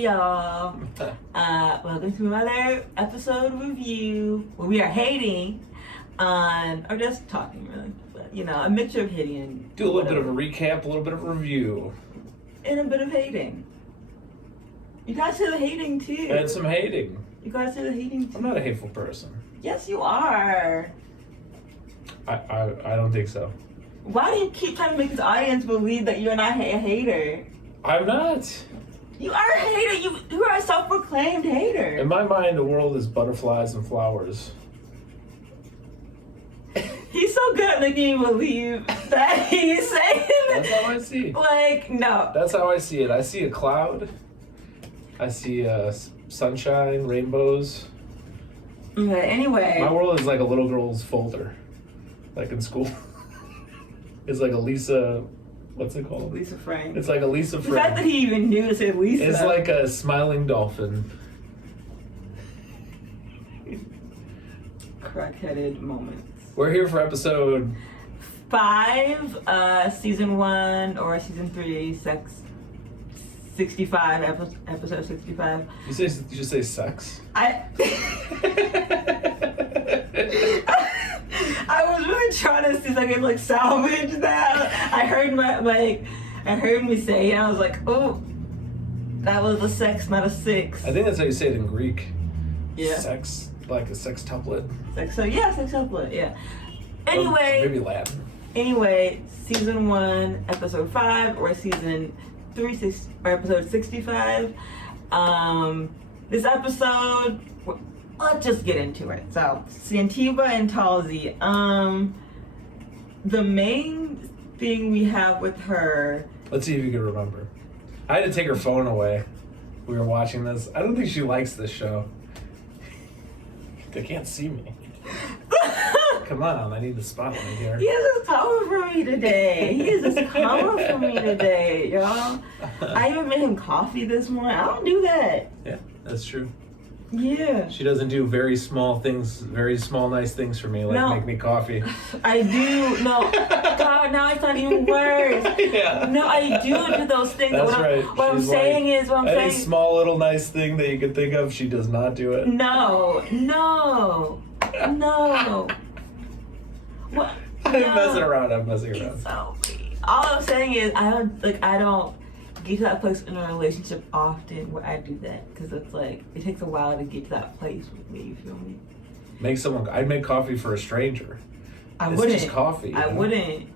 Hey y'all, welcome to another episode review where we are hating on, or just talking really, but you know, a mixture of hating and do a little bit of a recap, a little bit of a review. And a bit of hating. You guys do the hating too. And some hating. You guys do the hating too. I'm not a hateful person. Yes you are. I don't think so. Why do you keep trying to make this audience believe that you're not a hater? I'm not. You are a hater. You are a self-proclaimed hater. In my mind, the world is butterflies and flowers. He's so good at making you believe that he's saying that. That's how I see. Like, no. That's how I see it. I see a cloud. I see sunshine, rainbows. Okay, anyway. My world is like a little girl's folder, like in school. It's like a Lisa. What's it called? Lisa Frank. It's like a Lisa Frank. The fact that he even knew to say Lisa. It's like a smiling dolphin. Crack-headed moments. We're here for episode 5, season 1 or season 3, 65, episode 65. You should say sex. I was really trying to see if I could like salvage that. I heard me say it, and I was like, oh, that was a sex, not a 6. I think that's how you say it in Greek. Yeah. Sex, like a sextuplet. Sextuplet, yeah. Anyway. Or maybe Latin. Anyway, season 1, episode 5, or season 3, or episode 65. This episode, let's just get into it. So, Sativa and Tallsy. The main thing we have with her. Let's see if you can remember. I had to take her phone away. We were watching this. I don't think she likes this show. They can't see me. Come on, I need the spotlight here. He is just coming for me today, y'all. I even made him coffee this morning. I don't do that. Yeah, that's true. Yeah. She doesn't do very small, nice things for me, like make me coffee. I do. No. God, now it's not even worse. Yeah. No, I do those things. That's right. What I'm saying is, any small little nice thing that you can think of, she does not do it. No. What? I'm messing around. So all I'm saying is, I don't get to that place in a relationship often where I do that, because it's like it takes a while to get to that place with me. You feel me? I'd make coffee for a stranger. It's just coffee. I wouldn't.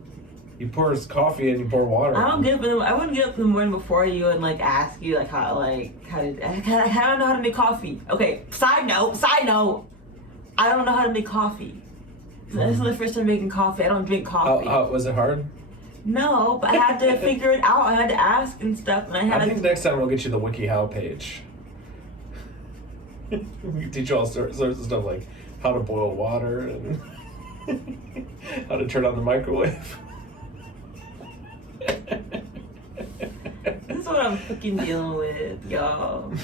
You pour coffee and you pour water. I wouldn't get up in the morning before you and like ask you like how I don't know how to make coffee. Okay. Side note. I don't know how to make coffee. This is the first time making coffee. I don't drink coffee. Was it hard? No, but I had to figure it out. I had to ask and stuff, and I think next time we'll get you the WikiHow page. We can teach you all sorts of stuff like how to boil water and how to turn on the microwave. This is what I'm fucking dealing with, y'all.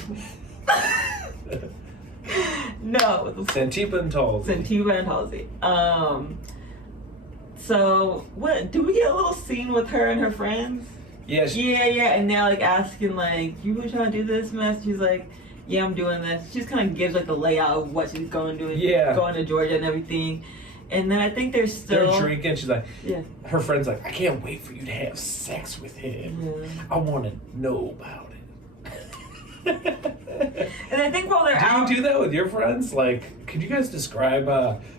No. Sativa and Tallsy. So what? Do we get a little scene with her and her friends? Yeah. Yeah. And they're like asking like, "You were trying to do this mess?" She's like, "Yeah, I'm doing this." She just kind of gives like the layout of what she's going to do. Yeah. Going to Georgia and everything. And then I think they're drinking. She's like, yeah. Her friend's like, "I can't wait for you to have sex with him. Yeah. I want to know about it." And I think while they're out, do you do that with your friends? Like, could you guys describe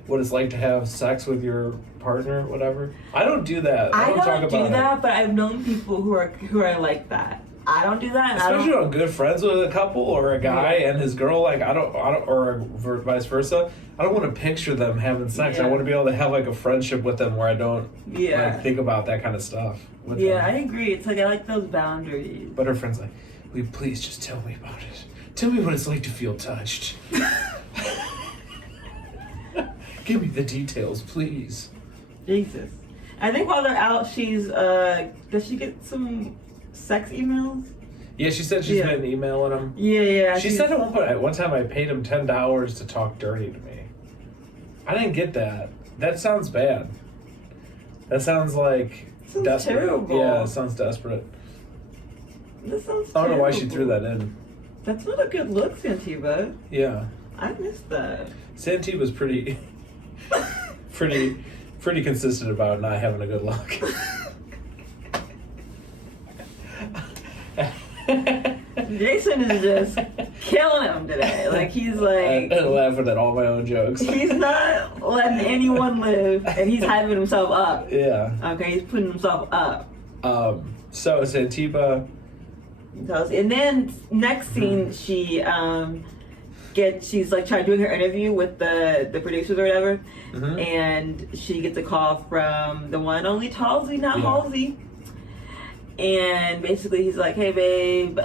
what it's like to have sex with your partner, whatever? I don't do that. I don't do that, but I've known people who are like that. I don't do that. Especially when I'm good friends with a couple or a guy and his girl. Like, I don't, or vice versa. I don't want to picture them having sex. Yeah. I want to be able to have like a friendship with them where I don't like, think about that kind of stuff. With them. I agree. It's like I like those boundaries. But her friend's like, "Will you please just tell me about it? Tell me what it's like to feel touched. Give me the details, please." Jesus. I think while they're out, she's does she get some sex emails? Yeah, she said she's been emailing him. Yeah. She said at one time I paid him $10 to talk dirty to me. I didn't get that. That sounds bad. That sounds like desperate. Terrible. Yeah, it sounds desperate. This sounds I don't know why she threw that in. That's not a good look, Sativa. Yeah. I missed that. Santita's pretty consistent about not having a good look. Jason is just killing him today. Like, he's like... I'm laughing at all my own jokes. He's not letting anyone live, and he's hyping himself up. Yeah. Okay, he's putting himself up. So Sativa... And then, next scene, she's like doing her interview with the producers or whatever, and she gets a call from the one and only Tallsy, not Halsey. And basically he's like, hey babe,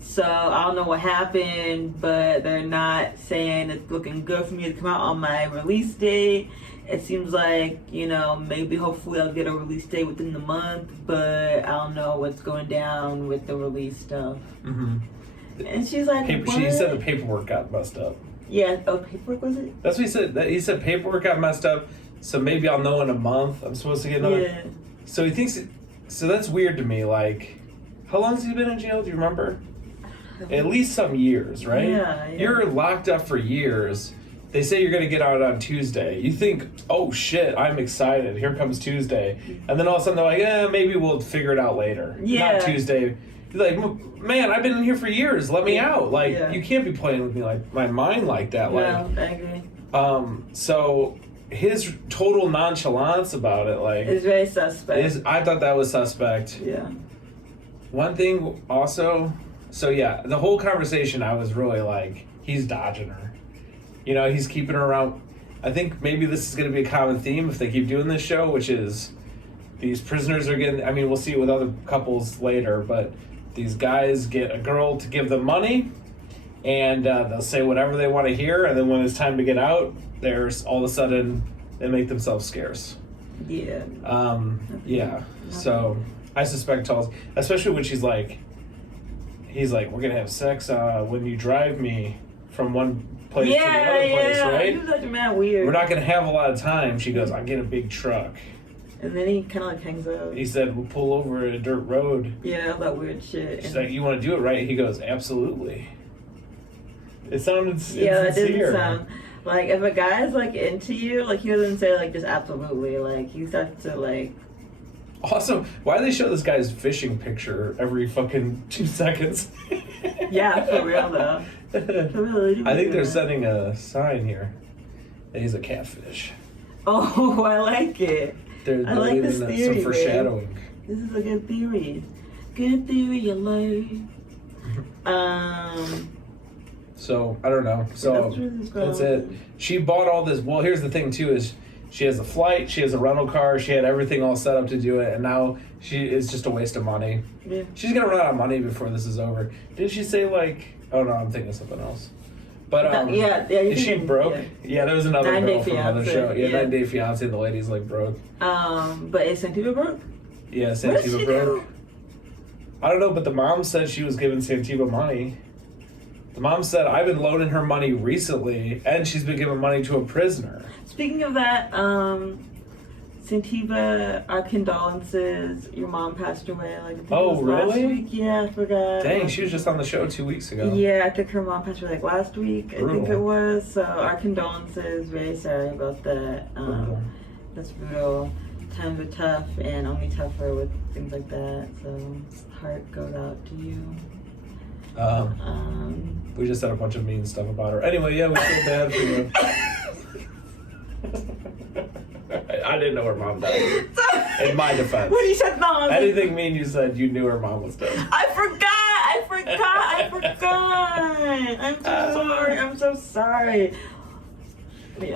so I don't know what happened, but they're not saying it's looking good for me to come out on my release date. It seems like, you know, maybe hopefully I'll get a release date within the month, but I don't know what's going down with the release stuff. And she's like, what? She said the paperwork got messed up. Yeah, paperwork was it? That's what he said. He said paperwork got messed up, so maybe I'll know in a month. I'm supposed to get another. Yeah. So he thinks... So that's weird to me. Like, how long has he been in jail? Do you remember? At least some years, right? Yeah. You're locked up for years. They say you're going to get out on Tuesday. You think, oh shit, I'm excited. Here comes Tuesday. And then all of a sudden they're like, maybe we'll figure it out later. Yeah. Not Tuesday. You're like, man, I've been in here for years. Let me out. Like, you can't be playing with me like my mind like that. No, I agree. So his total nonchalance about it, like... It's very suspect. I thought that was suspect. Yeah. One thing also... So yeah, the whole conversation, I was really like, he's dodging her. You know, he's keeping her around. I think maybe this is going to be a common theme if they keep doing this show, which is these prisoners are getting... I mean, we'll see it with other couples later, but these guys get a girl to give them money, and they'll say whatever they want to hear, and then when it's time to get out, there's all of a sudden they make themselves scarce. Yeah. Yeah. So I suspect Tallsy, especially when he's like, we're gonna have sex when you drive me from one place to the other place, right? He's such a man weird. We're not gonna have a lot of time. She goes, I'll get a big truck. And then he kind of like hangs out. He said, we'll pull over a dirt road. Yeah, all that weird shit. She's like, you want to do it, right? He goes, absolutely. It sounded that sincere. didn't sound... Like, if a guy's, like, into you, like, he doesn't say, like, just absolutely. Like, he starts to, like... Also, why do they show this guy's fishing picture every fucking 2 seconds? Yeah, for real, though. For real, I think they're setting a sign here that he's a catfish. Oh, I like it. I like this theory, some foreshadowing. This is a good theory. Good theory, you love. So, I don't know. So, that's it. She bought all this. Well, here's the thing, too, is she has a flight, she has a rental car, she had everything all set up to do it, and now it's just a waste of money. Yeah. She's going to run out of money before this is over. Did she say, like... Oh, no, I'm thinking of something else. But, is she broke? Yeah, there was another girl from another show. Yeah, 9 Day Fiancé, the lady's, like, broke. But is Sativa broke? Yeah, Sativa broke. I don't know, but the mom said she was giving Sativa money. The mom said, I've been loaning her money recently, and she's been giving money to a prisoner. Speaking of that, Sativa, our condolences. Your mom passed away, like, I think it was last week. Yeah, I forgot. Dang, she was just on the show 2 weeks ago. Yeah, I think her mom passed away, like, last week. Brutal. I think it was. So, our condolences. Very sorry about that. That's brutal. Times are tough, and only tougher with things like that. So, heart goes out to you. We just said a bunch of mean stuff about her. Anyway, yeah, we feel bad for you. I didn't know her mom died. In my defense. When you said no, anything mean you said, you knew her mom was dead. I forgot. I'm so sorry. But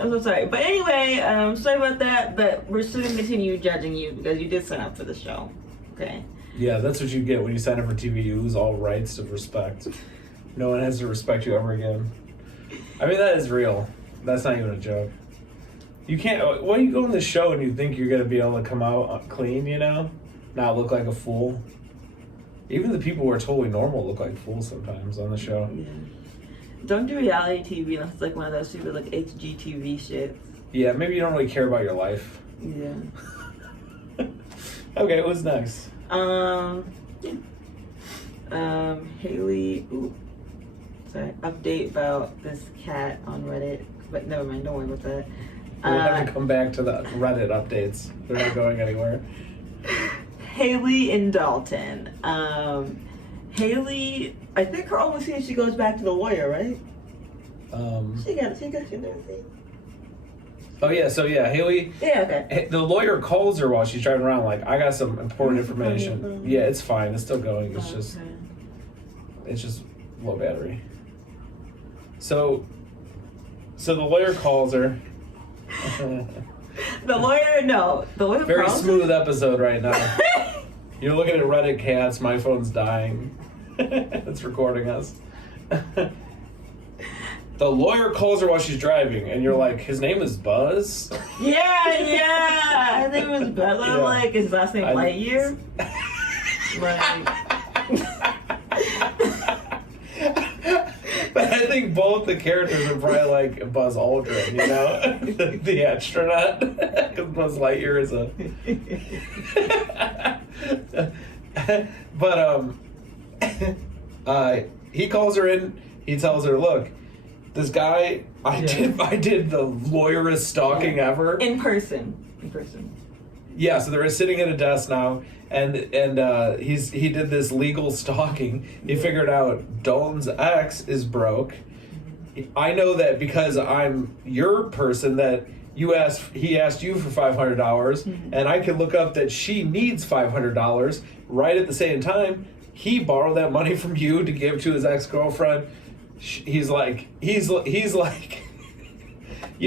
anyway, sorry about that. But we're still gonna continue judging you because you did sign up for the show. Okay. Yeah, that's what you get when you sign up for TV. You lose all rights of respect. No one has to respect you ever again. I mean, that is real. That's not even a joke. You can't... Why you go on this show and you think you're going to be able to come out clean, you know? Not look like a fool? Even the people who are totally normal look like fools sometimes on the show. Yeah. Don't do reality TV unless it's like one of those super like HGTV shit. Yeah, maybe you don't really care about your life. Yeah. Okay, what's next? Yeah. Haley, update about this cat on Reddit. But never mind, don't worry about that. We'll have to come back to the Reddit updates. They're not going anywhere. Haley and Dalton. Haley, I think her only scene she goes back to the lawyer, right? She got another scene. Oh yeah, so yeah, Haley. Yeah, okay. The lawyer calls her while she's driving around, like, I got some important information. Yeah, it's fine. It's still going. It's just low battery. So the lawyer calls her. The lawyer Very calls smooth episode right now. You're looking at Reddit cats. My phone's dying. It's recording us. The lawyer calls her while she's driving, and you're like, his name is Buzz? Yeah. I think it was Buzz. I'm like, his last name Lightyear? But I think both the characters are probably like Buzz Aldrin, you know? the astronaut. Because Buzz Lightyear is But, he calls her in, he tells her, look, this guy, I did the lawyerist stalking ever. In person. Yeah, so they're sitting at a desk now, and he did this legal stalking. He figured out Dalton's ex is broke. I know that because I'm your person that he asked you for $500, and I can look up that she needs $500. Right at the same time, he borrowed that money from you to give to his ex-girlfriend. He's like, you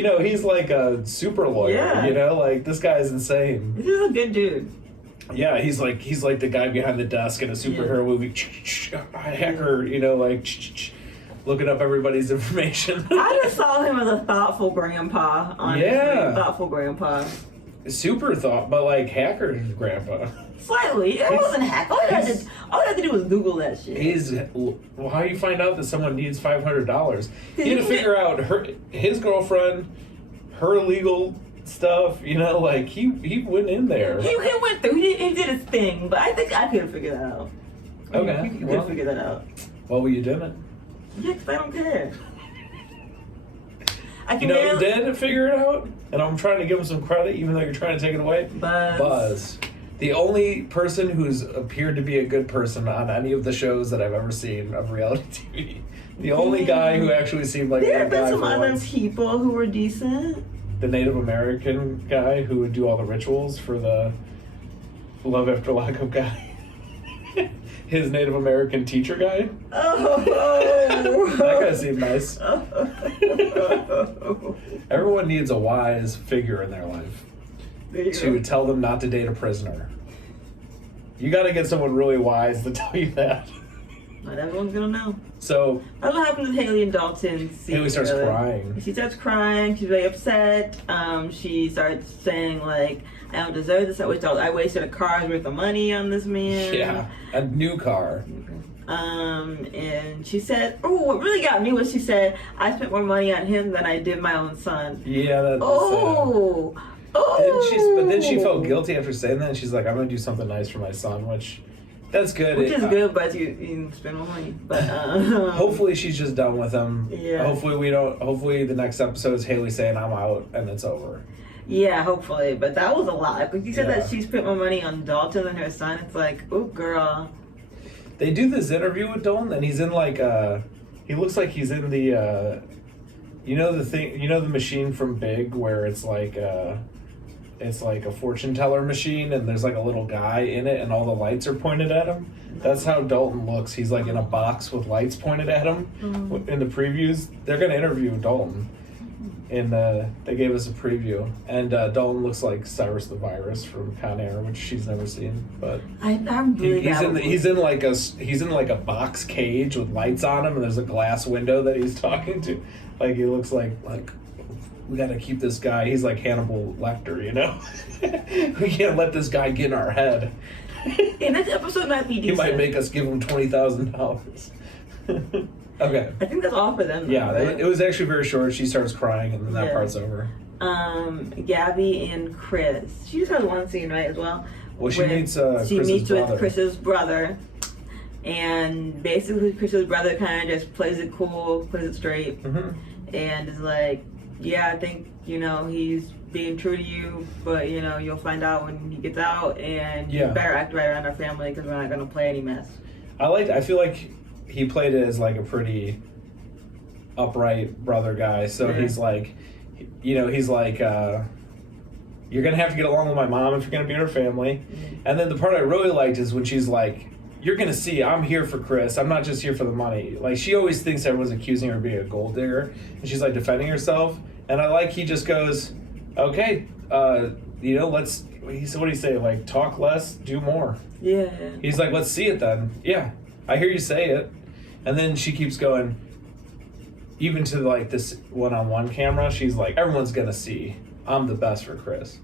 know, he's like a super lawyer, you know, like this guy's insane. This is a good dude. Yeah, he's like the guy behind the desk in a superhero movie, hacker, you know, like looking up everybody's information. I just saw him as a thoughtful grandpa, honestly. Yeah. Thoughtful grandpa. Super thought, but like hacker grandpa. Slightly. It wasn't hack. All you had to do was Google that shit. Well, how do you find out that someone needs $500? He had to figure out his girlfriend, her legal stuff, you know, like he went in there. He went through. He did his thing, but I think I could have figured that out. Okay. You could have figured that out. Well, you didn't. Yeah, because I don't care. You know who did figure it out? And I'm trying to give him some credit, even though you're trying to take it away. Buzz. The only person who's appeared to be a good person on any of the shows that I've ever seen of reality TV. The only guy who actually seemed like a good guy. There have been some other people who were decent. The Native American guy who would do all the rituals for the Love After Lockup guy. His Native American teacher guy. Oh. That guy seemed nice. Everyone needs a wise figure in their life to tell them not to date a prisoner. You got to get someone really wise to tell you that. Not everyone's gonna know. So that's what happened with Haley and Dalton. Haley starts crying. She starts crying. She's very upset. She starts saying like, "I don't deserve this. I wasted a car's worth of money on this man." Yeah, a new car. And she said, "Oh, what really got me was she said I spent more money on him than I did my own son." Yeah, that's Oh. But then she felt guilty after saying that, and she's like, "I'm gonna do something nice for my son," which. That's good. Which is good, but you spend more money. But hopefully she's just done with him. Yeah. Hopefully the next episode is Haley saying I'm out and it's over. Yeah, hopefully. But that was a lot. Like you said that she spent more money on Dalton than her son. It's like, oh girl. They do this interview with Dalton, and he's in like he looks like he's in the the machine from Big where it's like a fortune teller machine and there's like a little guy in it and all the lights are pointed at him. That's how Dalton looks. He's like in a box with lights pointed at him. In the previews. They're going to interview Dalton. And they gave us a preview. And Dalton looks like Cyrus the Virus from Con Air, which she's never seen. But I'm really he's in like a box cage with lights on him and there's a glass window that he's talking to. Like he looks like we got to keep this guy. He's like Hannibal Lecter, you know? We can't let this guy get in our head. And this episode might be decent. He might make us give him $20,000. Okay. I think that's all for them. Yeah, right? It was actually very short. She starts crying and then that part's over. Gabby and Chris. She just has one scene, right, as well? Well, she meets Chris's with brother. Chris's brother. And basically, Chris's brother kind of just plays it cool, plays it straight, and is like, yeah, I think, you know, he's being true to you, but, you know, you'll find out when he gets out, and you better act right around our family because we're not going to play any mess. I feel like he played it as like a pretty upright brother guy. So he's like, you know, he's like, you're going to have to get along with my mom if you're going to be in her family. And then the part I really liked is when she's like, you're going to see, I'm here for Chris. I'm not just here for the money. Like, she always thinks everyone's accusing her of being a gold digger. And she's like defending herself. And I like, he just goes, okay, you know, let's, what do you say? Like, talk less, do more. Yeah. He's like, let's see it then. Yeah, I hear you say it. And then she keeps going, even to like this one-on-one camera, she's like, everyone's going to see I'm the best for Chris.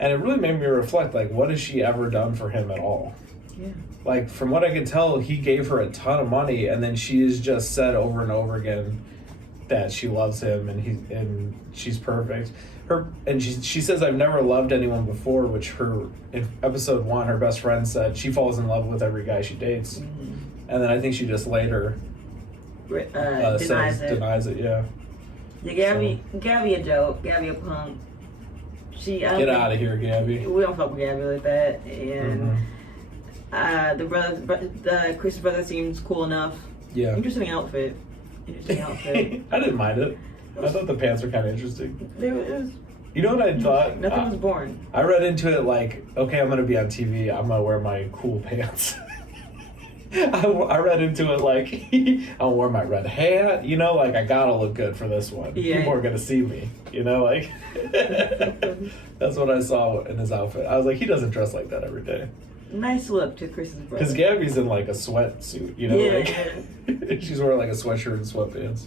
And it really made me reflect, like, what has she ever done for him at all? Yeah. Like, from what I can tell, he gave her a ton of money, and then she has just said over and over again that she loves him and she's perfect. She says, I've never loved anyone before, which in episode 1, her best friend said she falls in love with every guy she dates. And then I think she just later denies it. Yeah. Gabby a joke. Gabby a punk. Get out of here, Gabby. We don't fuck with Gabby like that. And the Chris brother seems cool enough. Yeah. Interesting outfit. I didn't mind it. I thought the pants were kind of interesting. You know what I thought? Nothing was boring. I read into it like, okay, I'm going to be on TV. I'm going to wear my cool pants. I read into it like, I'll wear my red hat. You know, like, I got to look good for this one. Yeah. People are going to see me. You know, like, that's what I saw in his outfit. I was like, he doesn't dress like that every day. Nice look to Chris's brother. Because Gabby's in like a sweatsuit, you know? Like, she's wearing like a sweatshirt and sweatpants.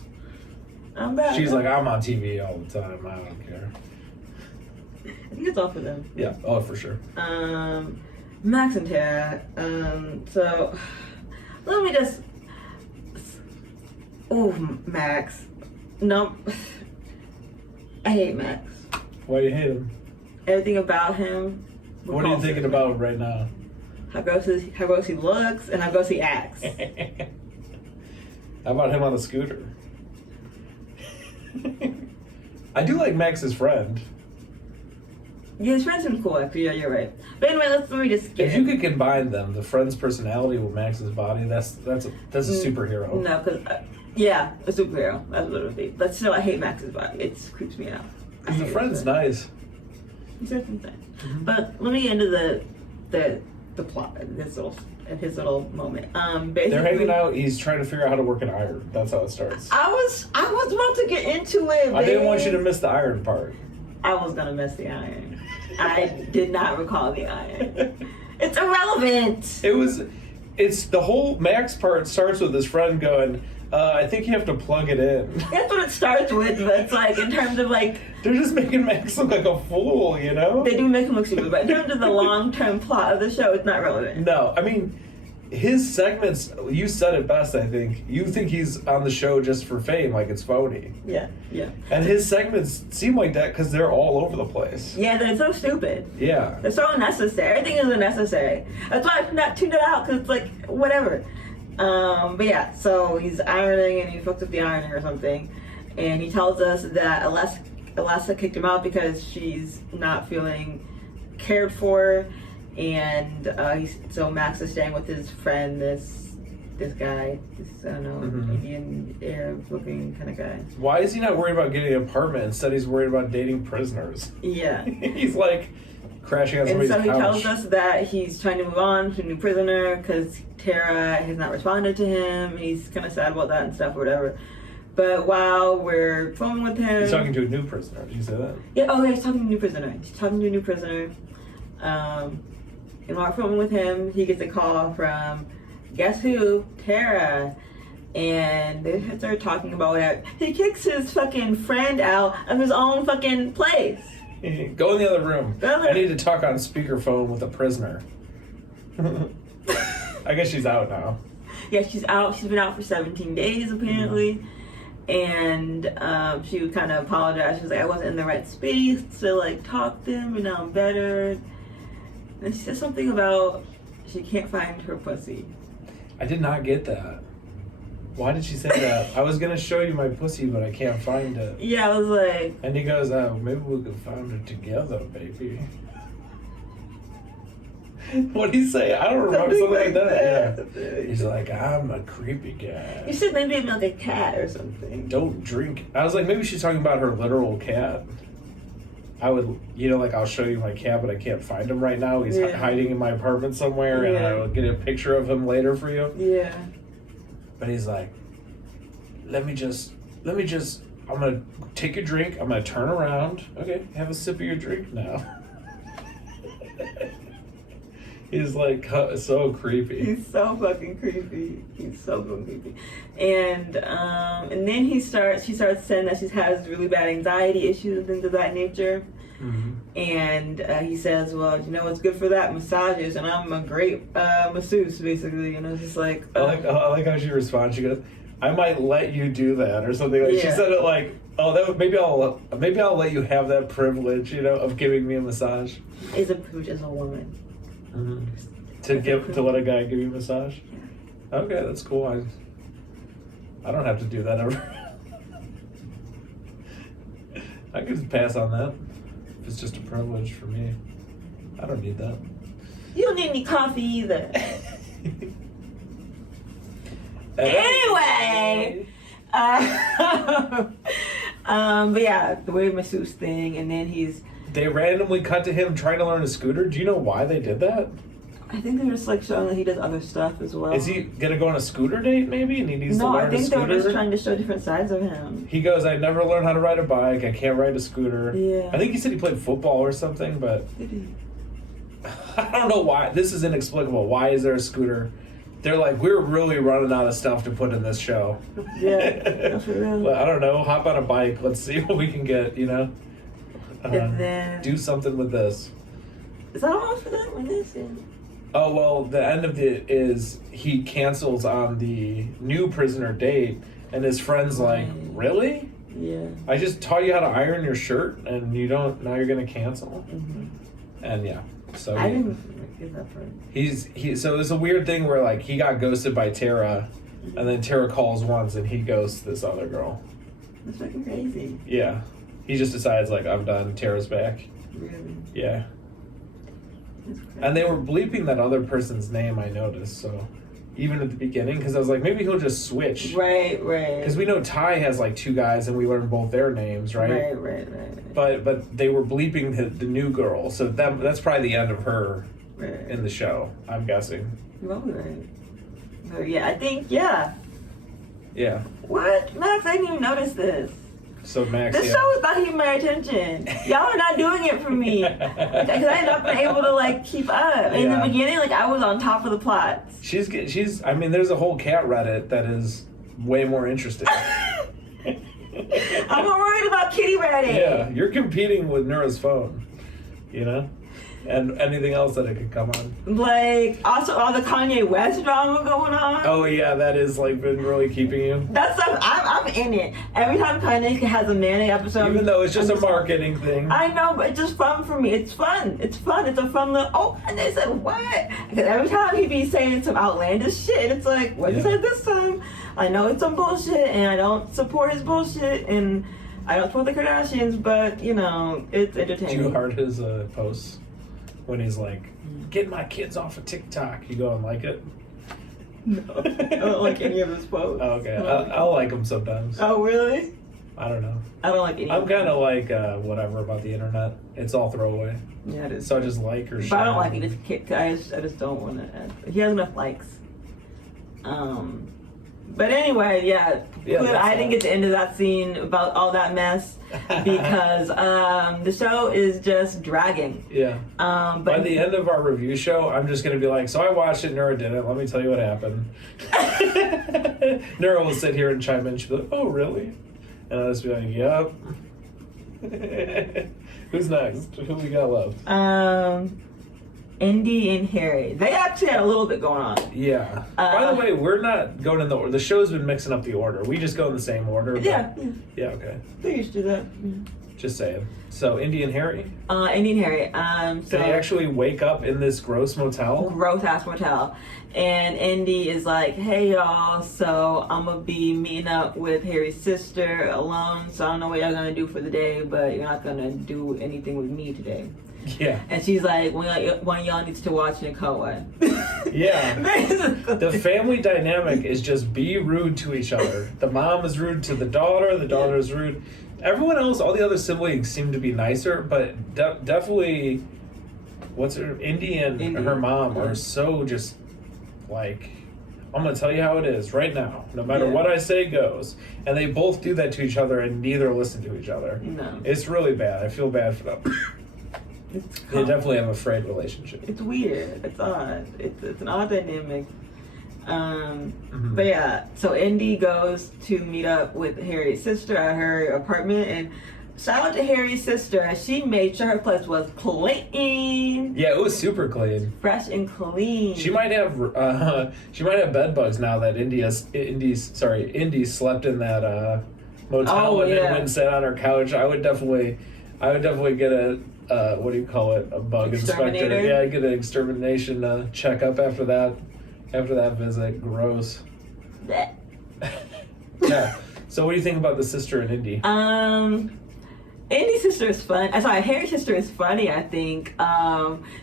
She's like, I'm on TV all the time. I don't care. I think it's all for them. Yeah. Oh, for sure. Max and Tara. So let me just. Oh, Max. No. I hate Max. Why do you hate him? Everything about him. What are you thinking about right now? How gross he looks and how gross he acts. How about him on the scooter? I do like Max's friend. Yeah, his friend seems cool, actually. Yeah, you're right. But anyway, let me just get. If you could combine them, the friend's personality with Max's body, that's a superhero. No, because a superhero. That's what it would be. But still, I hate Max's body. It creeps me out. Because the friend's nice. He said something. But let me get into the plot of his little moment. Basically, they're hanging out. He's trying to figure out how to work an iron. That's how it starts. I was about to get into it. I didn't want you to miss the iron part. I was gonna miss the iron. I did not recall the iron. It's irrelevant. It's the whole Max part starts with his friend going, I think you have to plug it in. That's what it starts with, but it's like, in terms of like... They're just making Max look like a fool, you know? They do make him look stupid, but in terms of the long-term plot of the show, it's not relevant. No, I mean, his segments, you said it best, I think. You think he's on the show just for fame, like it's phony. Yeah. And his segments seem like that because they're all over the place. Yeah, they're so stupid. Yeah. They're so unnecessary. Everything is unnecessary. That's why I've not tuned it out, because it's like, whatever. But yeah, so he's ironing and he fucks up the ironing or something. And he tells us that Alaska kicked him out because she's not feeling cared for. And so Max is staying with his friend, this guy, I don't know, Indian Arab looking kind of guy. Why is he not worried about getting an apartment? Instead, he's worried about dating prisoners. Yeah. He's like crashing on somebody's couch. And so he tells us that he's trying to move on to a new prisoner because Tara has not responded to him. He's kind of sad about that and stuff or whatever. But while we're filming with him... He's talking to a new prisoner. Did you say that? Yeah, he's talking to a new prisoner. And while we're filming with him, he gets a call from, guess who? Tara. And they start talking about whatever. He kicks his fucking friend out of his own fucking place. Go in the other room. I need to talk on speakerphone with a prisoner. I guess she's out now. Yeah, she's out. She's been out for 17 days, apparently. And she would kind of apologize. She was like, I wasn't in the right space to, like, talk to him, and now I'm better. And she said something about she can't find her pussy. I did not get that. Why did she say that? I was gonna show you my pussy, but I can't find it. Yeah, I was like... And he goes, oh, maybe we can find it together, baby. What'd he say? I don't remember, something like that. Yeah. He's like, I'm a creepy guy. You should maybe milk a cat or something. Don't drink. I was like, maybe she's talking about her literal cat. I would, like, I'll show you my cat, but I can't find him right now. He's hiding in my apartment somewhere, and I will get a picture of him later for you. Yeah. But he's like, let me just, I'm gonna take your drink, I'm gonna turn around. Okay, have a sip of your drink now. He's like so creepy. He's so fucking creepy. And then she starts saying that she has really bad anxiety issues and things of that nature. Mm-hmm. And he says, well, you know what's good for that? Massages. And I'm a great masseuse, basically. And I was just like... I like how she responds. She goes, I might let you do that or something. Like she said it like, oh, maybe I'll let you have that privilege, of giving me a massage. It's a privilege as a woman. Mm-hmm. To let a guy give you a massage? Yeah. Okay, that's cool. I don't have to do that ever. I can just pass on that. If it's just a privilege for me. I don't need that. You don't need any coffee either. Anyway. But yeah, the weird masseuse thing, and then they randomly cut to him trying to learn a scooter. Do you know why they did that? I think they're just like showing that he does other stuff as well. Is he gonna go on a scooter date maybe? And he needs to learn a scooter? No, I think they're just trying to show different sides of him. He goes, I never learned how to ride a bike. I can't ride a scooter. Yeah. I think he said he played football or something, but Did he? I don't know why. This is inexplicable. Why is there a scooter? They're like, we're really running out of stuff to put in this show. Yeah, that's for real. Well, I don't know. Hop on a bike. Let's see what we can get, And then... do something with this. Is that all for that one? Oh, well, the end of it is he cancels on the new prisoner date, and his friend's like, really? Yeah. I just taught you how to iron your shirt, and now you're going to cancel? Mm-hmm. And yeah. So I didn't get that part. So it's a weird thing where like he got ghosted by Tara, and then Tara calls once and he ghosts this other girl. That's fucking crazy. Yeah. He just decides like, I'm done, Tara's back. Really? Yeah. And they were bleeping that other person's name, I noticed, so even at the beginning, because I was like, maybe he'll just switch. Right. Because we know Tai has like two guys and we learned both their names, right? Right. But they were bleeping the new girl, so that's probably the end of her in the show, I'm guessing. Probably right. So yeah, I think, yeah. Yeah. What? Max, I didn't even notice this. So Max, this show is not even my attention. Y'all are not doing it for me. Because I had not been able to like keep up. In the beginning, like I was on top of the plots. She's I mean, there's a whole cat Reddit that is way more interesting. I'm more worried about Kitty Reddit. Yeah, you're competing with Nura's phone, and anything else that it could come on. Like, also all the Kanye West drama going on. Oh yeah, that is like been really keeping you. That stuff, I'm in it. Every time Kanye has a Mayonnaise episode. Even though it's just a marketing thing. I know, but it's just fun for me. It's fun. It's a fun little, and they said, what? Because every time he be saying some outlandish shit, it's like, what you said this time? I know it's some bullshit, and I don't support his bullshit, and I don't support the Kardashians, but, it's entertaining. Do you heart his posts? When he's like, get my kids off of TikTok. You go and like it? No, I don't like any of his posts. Oh, okay. I'll like them sometimes. Oh, really? I don't know. I don't like any I'm kind of like, whatever about the internet. It's all throwaway. Yeah, it is. So I just like or share. But I don't like it. I just don't want to. He has enough likes. But anyway, yeah I didn't get to end of that scene about all that mess because the show is just dragging. Yeah. But by the end of our review show, I'm just gonna be like, so I watched it, Nura didn't. Let me tell you what happened. Nura will sit here and chime in. She'll be like, oh really? And I'll just be like, yep. Who's next? Who we got left? Indy and Harry. They actually had a little bit going on. Yeah. By the way, we're not going in the order. The show's been mixing up the order. We just go in the same order. Yeah. Yeah, okay. They used to do that. Just saying. So, Indy and Harry? Indy and Harry. So Did they actually wake up in this gross motel? Gross ass motel. And Indy is like, hey y'all, so I'm gonna be meeting up with Harry's sister alone, so I don't know what y'all gonna do for the day, but you're not gonna do anything with me today. Yeah. And she's like, one of y'all needs to watch Nicole. Yeah. The family dynamic is just be rude to each other. The mom is rude to the daughter is rude. Everyone else, all the other siblings seem to be nicer, but definitely, Indy and her mom are so just like, I'm going to tell you how it is right now. No matter what I say goes. And they both do that to each other and neither listen to each other. No. It's really bad. I feel bad for them. They definitely have a frayed relationship. It's weird. It's odd. It's an odd dynamic. But yeah, so Indy goes to meet up with Harry's sister at her apartment, and shout out to Harry's sister. She made sure her place was clean. Yeah, it was super clean, fresh and clean. She might have bed bugs now that Indy slept in that motel and then went and sat on her couch. I would definitely get a what do you call it? A bug inspector. Yeah, get an extermination checkup after that visit. Gross. Blech. Yeah. So what do you think about the sister and Indy? Indy's sister is fun. Harry's sister is funny, I think.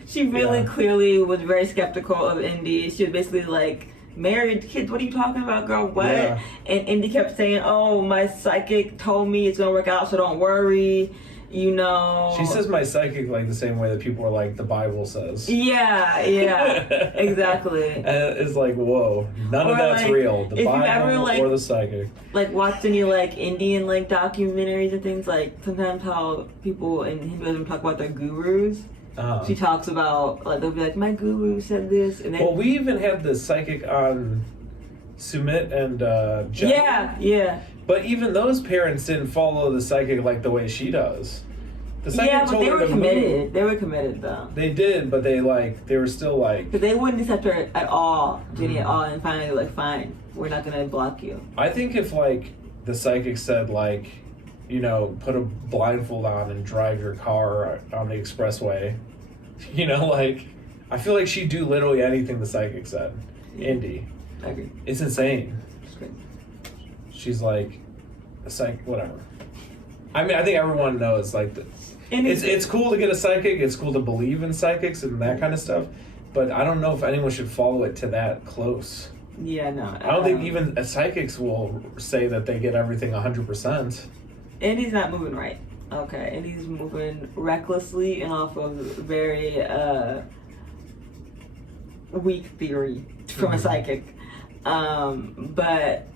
She really clearly was very skeptical of Indy. She was basically like, married kids, what are you talking about, girl? What? Yeah. And Indy kept saying, oh, my psychic told me it's gonna work out, so don't worry. You know, she says my psychic like the same way that people are like the Bible says. Yeah, exactly. And it's like, whoa, none of that's real. The Bible or the psychic. Like watched any like Indian like documentaries and things, like sometimes how people in Hinduism talk about their gurus. She talks about like they'll be like, my guru said this, and then we even had the psychic on Sumit and Jenny. Yeah. But even those parents didn't follow the psychic like the way she does. The psychic but they were committed. They were committed though. They did, but they were still like. But they wouldn't accept her at all, Jenny at all, and finally like, fine, we're not gonna block you. I think if like the psychic said like, you know, put a blindfold on and drive your car on the expressway, you know, like I feel like she'd do literally anything the psychic said. Yeah. Indy. I agree. It's insane. It's great. She's like, whatever. I mean, I think everyone knows like it's cool to get a psychic. It's cool to believe in psychics and that kind of stuff. But I don't know if anyone should follow it to that close. Yeah, no. I don't think even psychics will say that they get everything 100%. Indy's not moving right. Okay, Indy's moving recklessly and off of very weak theory from a psychic. But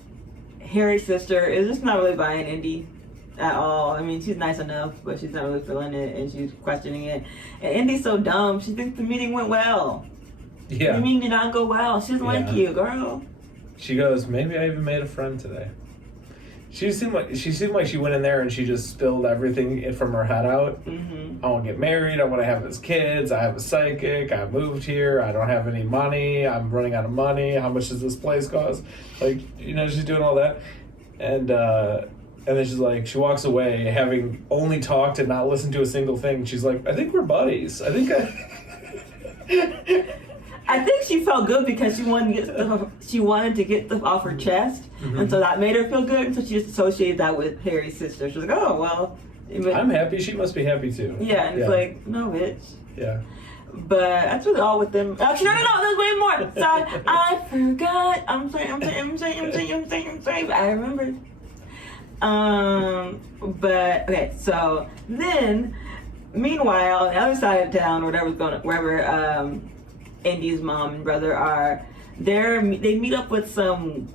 Harry's sister is just not really buying Indy at all. I mean, she's nice enough, but she's not really feeling it, and she's questioning it. And Indy's so dumb. She thinks the meeting went well. Yeah. The meeting did not go well. She doesn't like you, girl. She goes, maybe I even made a friend today. She seemed like she went in there and she just spilled everything from her head out. I want to get married. I want to have his kids. I have a psychic. I moved here. I don't have any money. I'm running out of money. How much does this place cost? Like, you know, she's doing all that, and then she's like, she walks away having only talked and not listened to a single thing. She's like, I think we're buddies. I think she felt good because she wanted to get stuff off her chest, and so that made her feel good. And so she just associated that with Harry's sister. She was like, "Oh well, I'm happy. She must be happy too." Yeah, and it's like, no, bitch. Yeah. But that's really all with them. Actually, no, there's way more. Sorry, I forgot. I'm sorry. I remembered. But okay, so then, meanwhile, on the other side of town, wherever Indy's mom and brother are, they meet up with some,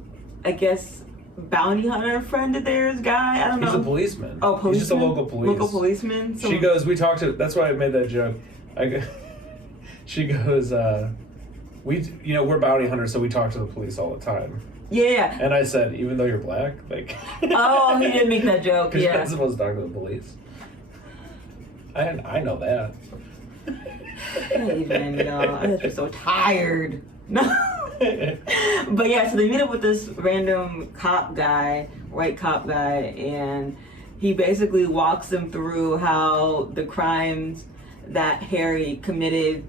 I guess, bounty hunter friend of theirs guy. I don't know. He's a policeman. Oh, policeman? He's just a local police. Local policeman. She goes, we talked to. That's why I made that joke. She goes, we're bounty hunters, so we talk to the police all the time. Yeah. And I said, even though you're black, like. Oh, he didn't make that joke. Because you're not supposed to talk to the police. I know that. Even, y'all. I'm just so tired. No. But yeah, so they meet up with this random white cop guy, and he basically walks them through how the crimes that Harry committed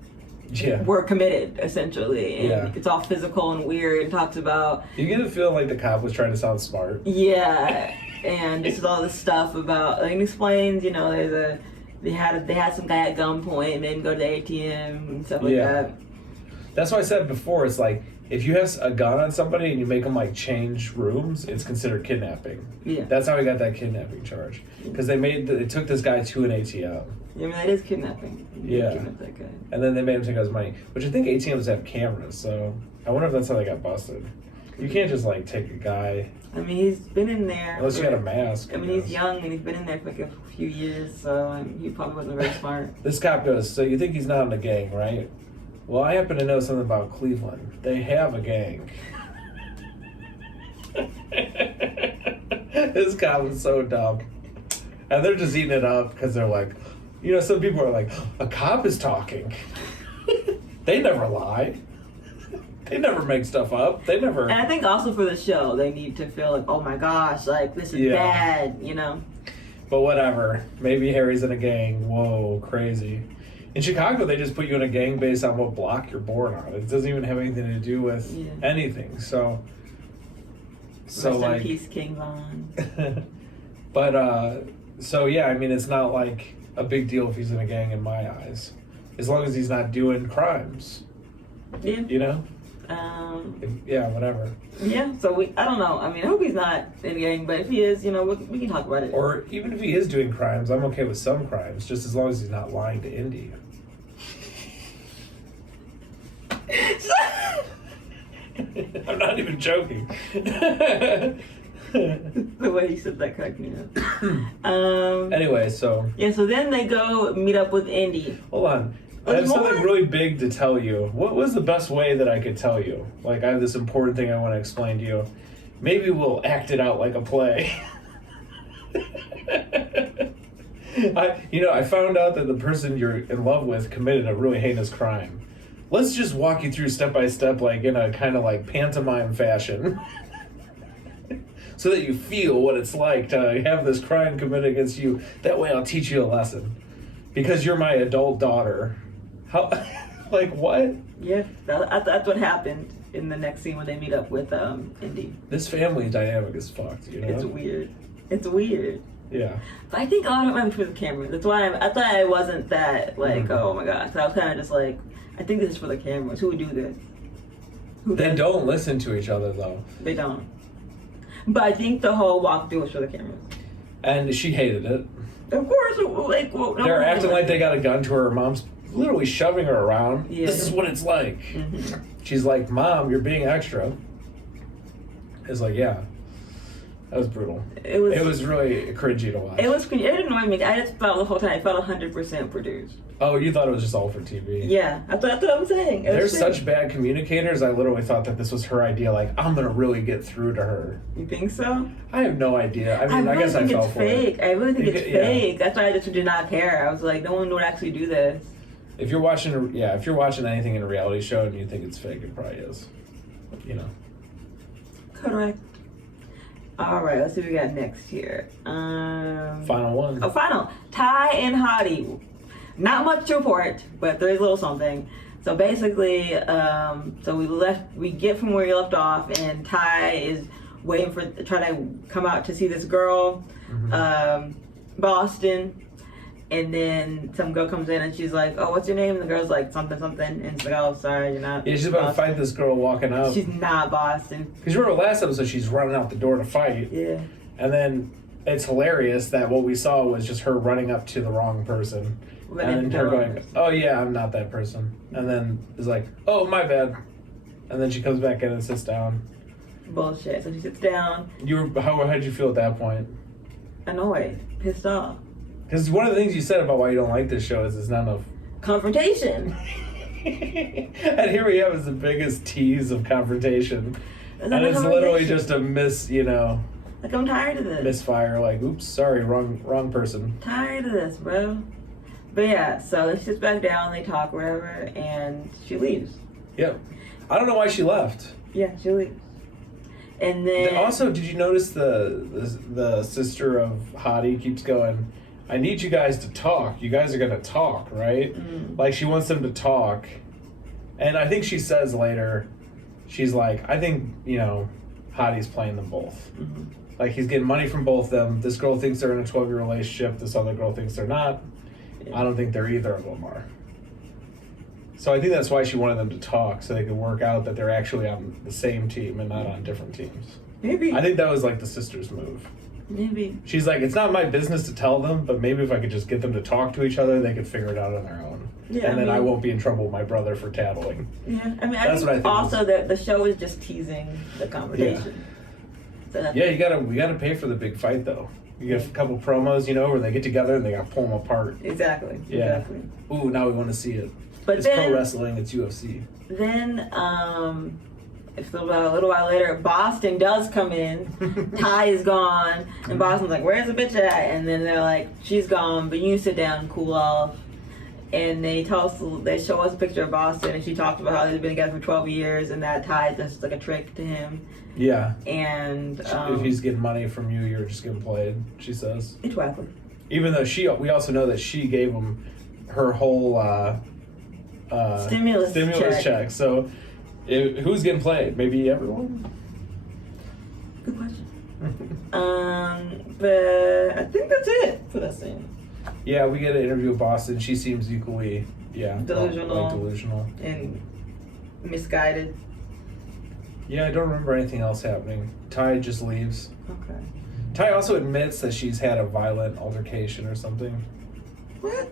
were committed, essentially. And it's all physical and weird, and talks about... You get a feeling like the cop was trying to sound smart. Yeah. And this is all this stuff about... Like, it explains, you know, they had some guy at gunpoint, made him go to the ATM and stuff like that. That's why I said before, it's like, if you have a gun on somebody and you make them, like, change rooms, it's considered kidnapping. Yeah. That's how he got that kidnapping charge. Because they took this guy to an ATM. Yeah, I mean, that is kidnapping. Kidnap that guy. And then they made him take out his money. Which I think ATMs have cameras, so I wonder if that's how they got busted. You can't just, like, take a guy... I mean, he's been in there... Unless you got a mask. I mean, he's young, and he's been in there for, like, a few years, so he probably wasn't very smart. This cop goes, so you think he's not in a gang, right? Well, I happen to know something about Cleveland. They have a gang. This cop is so dumb. And they're just eating it up because they're like, you know, some people are like, a cop is talking. They never lie. They never make stuff up. They never... And I think also for the show, they need to feel like, oh my gosh, like, this is bad, you know? But whatever. Maybe Harry's in a gang. Whoa, crazy. In Chicago, they just put you in a gang based on what block you're born on. It doesn't even have anything to do with anything. So Rest in peace, King Von. But, so yeah, I mean, it's not like a big deal if he's in a gang in my eyes. As long as he's not doing crimes. Yeah. You know? Yeah, whatever. Yeah, so I don't know. I mean, I hope he's not in a gang, but if he is, you know, we can talk about it. Or even if he is doing crimes, I'm okay with some crimes, just as long as he's not lying to Indy. I'm not even joking. The way he said that cracked me up. Anyway, so... Yeah, so then they go meet up with Indy. Hold on. I have something really big to tell you. What was the best way that I could tell you? Like, I have this important thing I want to explain to you. Maybe we'll act it out like a play. I found out that the person you're in love with committed a really heinous crime. Let's just walk you through step by step, like in a kind of like pantomime fashion. So that you feel what it's like to have this crime committed against you. That way I'll teach you a lesson. Because you're my adult daughter. How, like, what? Yeah, that's what happened in the next scene when they meet up with Indy. This family dynamic is fucked, you know? It's weird. It's weird. Yeah. But I think a lot of it might be for the camera. That's why I thought I wasn't that, like, oh my gosh. I was kind of just like, I think this is for the cameras. Who would do this? They don't listen to each other, though. They don't. But I think the whole walkthrough was for the cameras. And she hated it. Of course. Like, well, they're acting like they got a gun to her. Mom's literally shoving her around. Yeah. This is what it's like. Mm-hmm. She's like, Mom, you're being extra. It's like, yeah. That was brutal. It was really cringy to watch. It was cringy. It annoyed me. I just felt the whole time, I felt 100% produced. Oh, you thought it was just all for TV? Yeah, that's what I'm saying. They're such bad communicators. I literally thought that this was her idea. Like, I'm gonna really get through to her. You think so? I have no idea. I mean, I guess I fell for it. I really think it's fake. Yeah. That's why I just did not care. I was like, no one would actually do this. If you're watching anything in a reality show and you think it's fake, it probably is. You know. Correct. All right, let's see what we got next here. Final one. Oh, final. Tai and Hottie. Not much to report, but there is a little something. So basically, we get from where you left off, and Tai is waiting trying to come out to see this girl, Boston. And then some girl comes in and she's like, oh, what's your name? And the girl's like, something, something. And it's like, oh, sorry, you're not. Yeah, she's about Boston. to fight this girl walking up. She's not Boston. Because you remember last episode, she's running out the door to fight. Yeah. And then it's hilarious that what we saw was just her running up to the wrong person. And her going, oh, yeah, I'm not that person. And then it's like, oh, my bad. And then she comes back in and sits down. Bullshit. So she sits down. How'd you feel at that point? Annoyed. Pissed off. Because one of the things you said about why you don't like this show is there's not enough confrontation. And here we have is the biggest tease of confrontation. And it's literally just a like, I'm tired of this. Misfire, like, oops, sorry, wrong person. Tired of this, bro. But yeah, so they sit back down, they talk, whatever, and she leaves. Yep. I don't know why she left. Yeah, she leaves. And then also, did you notice the sister of Hottie keeps going, I need you guys to talk. You guys are gonna talk, right? Like she wants them to talk. And I think she says later, she's like, I think, you know, Hottie's playing them both. Like he's getting money from both of them. This girl thinks they're in a 12-year relationship. This other girl thinks they're not. I don't think they're either of them are. So I think that's why she wanted them to talk, so they could work out that they're actually on the same team and not on different teams. Maybe. I think that was like the sister's move. Maybe. She's like, it's not my business to tell them, but maybe if I could just get them to talk to each other, they could figure it out on their own. Yeah, and then I won't be in trouble with my brother for tattling. Yeah, I mean, That's what I think also that the show is just teasing the conversation. So Yeah, we gotta pay for the big fight though. You get a couple promos, you know, where they get together and they gotta pull them apart. Exactly. Yeah. Exactly. Ooh, now we want to see it. But it's pro wrestling. It's UFC. Then, it's a little while later, Boston does come in. Tai is gone, and Boston's like, "Where's the bitch at?" And then they're like, "She's gone, but you sit down and cool off." And they show us a picture of Boston, and she talked about how they've been together for 12 years, and that Tai is just like a trick to him. Yeah. And if he's getting money from you, you're just getting played. She says. Exactly. Even though we also know that she gave him her whole stimulus check. So, who's getting played? Maybe everyone. Good question. But I think that's it for that scene. Yeah, we get an interview with Boston. She seems equally, delusional and misguided. Yeah, I don't remember anything else happening. Tai just leaves. Okay. Tai also admits that she's had a violent altercation or something. What?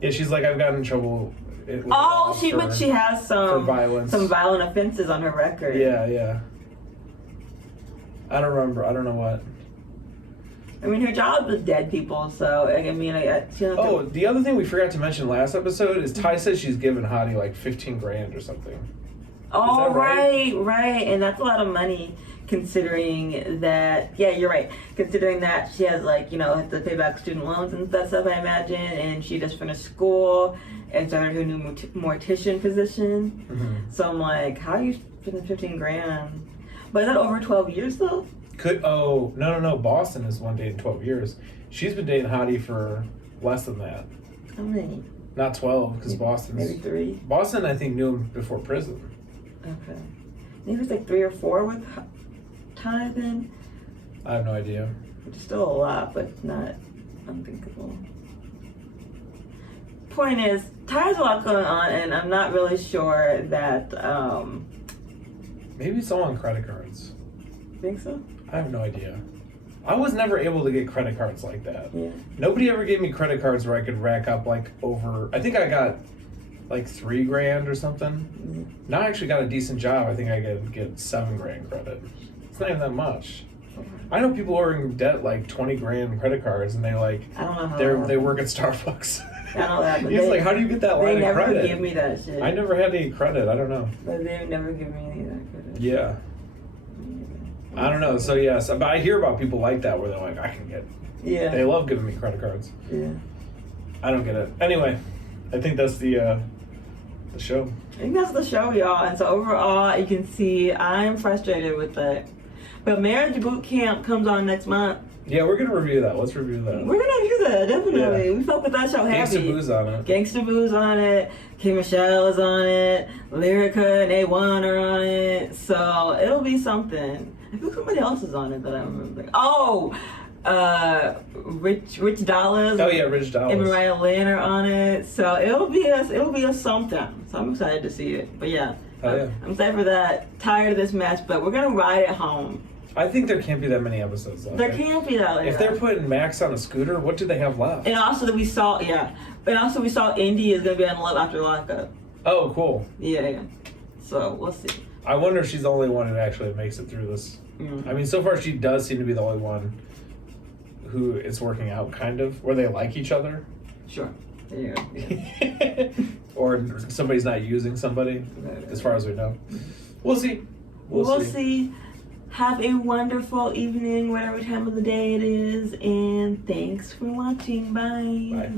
Yeah, she's like, I've gotten in trouble. But she has some violent offenses on her record. Yeah. I don't remember. I don't know what. I mean, her job is dead people, so I mean, the other thing we forgot to mention last episode is Tai says she's given Hottie like $15,000 or something. Oh, right, and that's a lot of money considering that. Yeah, you're right. Considering that she has has to pay back student loans and that stuff, I imagine, and she just finished school and started her new mortician position. Mm-hmm. So I'm like, how are you spending $15,000? But is that over 12 years though? No. Boston is one day in 12 years. She's been dating Hottie for less than that. How many? Not 12, because Boston's... Maybe 3? Boston, I think, knew him before prison. Okay. Maybe it's like 3 or 4 with Tai then? I have no idea. Which is still a lot, but not unthinkable. Point is, Tai has a lot going on, and I'm not really sure that... Maybe it's all on credit cards. Think so? I have no idea. I was never able to get credit cards like that. Yeah. Nobody ever gave me credit cards where I could rack up I think I got like $3,000 or something. Mm-hmm. Now I actually got a decent job. I think I could get $7,000 credit. It's not even that much. I know people who are in debt like $20,000 credit cards, and they I don't know how they work at Starbucks. I know that. But He's like, how do you get that line of credit? They never give me that shit. I never had any credit. I don't know. But they never give me any of that credit. Yeah. I don't know. So yes, but I hear about people like that where they're like, I can get. Yeah. They love giving me credit cards. Yeah. I don't get it. Anyway, I think that's the show. I think that's the show, y'all. And so overall, you can see I'm frustrated with that. But Marriage Boot Camp comes on next month. Yeah, we're gonna review that. Let's review that. We're gonna review that, definitely. Yeah. We fuck with that show heavy. Gangsta Boo's on it. Gangsta Boo's on it. K Michelle is on it. Lyrica and A1 are on it. So it'll be something. I think somebody else is on it that I remember. Oh, Rich Dollars. Oh yeah, Rich Dollars. And Mariah Lynn are on it. So it'll be a something. So I'm excited to see it. But yeah. Oh yeah. I'm excited for that. Tired of this mess, but we're gonna ride it home. I think there can't be that many episodes left. There can't be that many. If they're putting Max on a scooter, what do they have left? And also that we saw Indy is gonna be on Love After Lockup. Oh, cool. Yeah. So we'll see. I wonder if she's the only one who actually makes it through this. Mm-hmm. I mean, so far she does seem to be the only one who it's working out, kind of, where they like each other. Sure. Yeah. Or somebody's not using somebody, as far as we know. We'll see. We'll see. Have a wonderful evening, whatever time of the day it is, and thanks for watching. Bye. Bye.